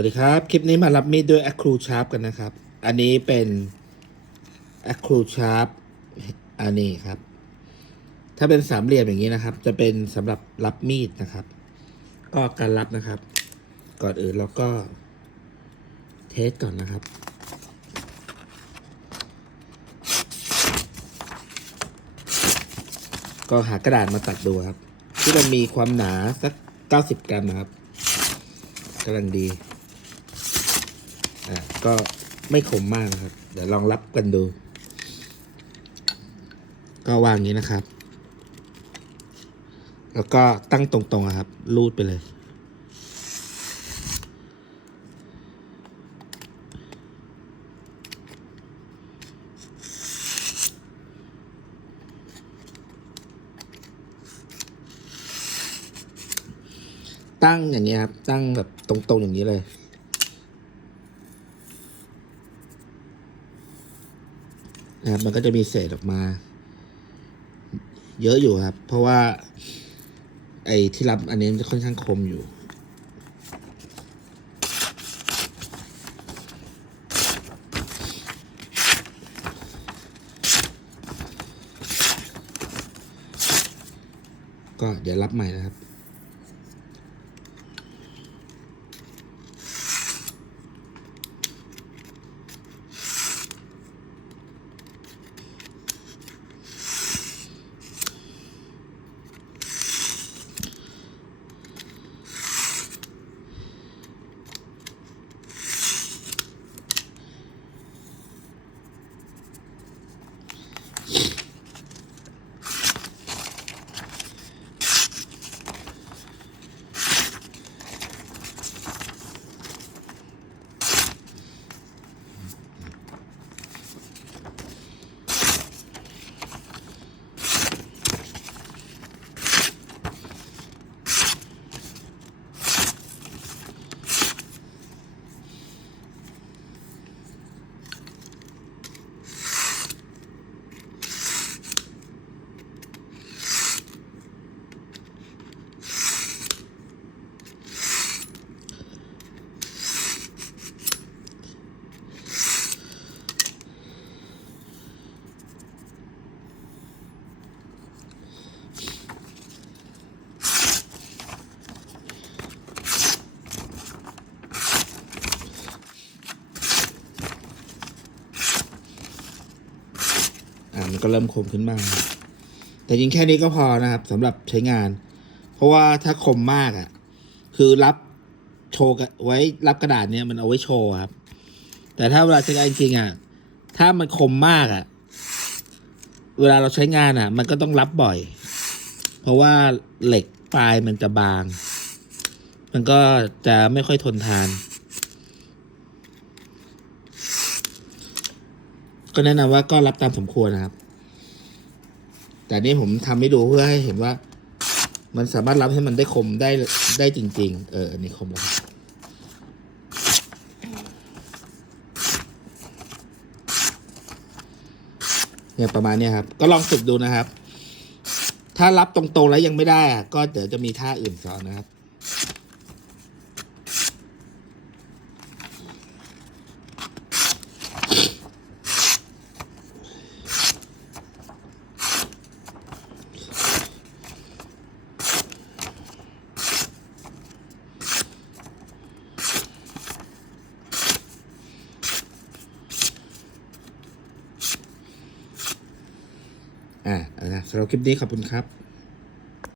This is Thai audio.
วัสดีครับ คลิปนี้มารับมีดด้วย a c r u Sharp กันนะครับ อันนี้เป็น a c r u Sharp อันนี้ครับ ถ้าเป็นสามเหลี่ยมอย่างนี้นะครับ จะเป็นสำหรับรับมีดนะครับ ก็การรับนะครับ ก่อนอื่นเราก็เทสก่อนนะครับ ก็หากระดาษมาตัดดูครับ ที่มันมีความหนาสัก 90 กรัมนะครับกำลังดี อะก็ไม่ขมมากนะครับ เดี๋ยวลองรับกันดู ก็วางอย่างนี้นะครับ แล้วก็ตั้งตรงๆครับรูดไปเลย ตั้งอย่างนี้ครับ ตั้งแบบตรงๆอย่างนี้เลย นะครับ มันก็จะมีเศษออกมา เยอะอยู่ครับ เพราะว่า ไอ้ที่รับอันนี้มันจะค่อนข้างคมอยู่ก็เดี๋ยวรับใหม่นะครับ มันก็เริ่มคมขึ้นมา แต่จริงแค่นี้ก็พอนะครับสำหรับใช้งาน เพราะว่าถ้าคมมากอะ คือรับโชว์ไว้รับกระดาษเนี้ยมันเอาไว้โชว์ครับ แต่ถ้าเวลาใช้งานจริงๆอะ ถ้ามันคมมากอะ เวลาเราใช้งานอะ มันก็ต้องรับบ่อย เพราะว่าเหล็กปลายมันจะบาง มันก็จะไม่ค่อยทนทาน ก็แนะนำว่าก็รับตามสมควรนะครับ แต่นี่ผมทำให้ดูเพื่อให้เห็นว่า มันสามารถรับให้มันได้คมได้ได้จริง ๆ เอออันนี้คมแล้วครับเนี่ยประมาณนี้ครับ ก็ลองฝึกดูนะครับ ถ้ารับตรงๆแล้วยังไม่ได้อะก็เดี๋ยวจะมีท่าอื่นสอนนะครับ อ่าเอาละสำหรับคลิปนี้ขอบคุณครับ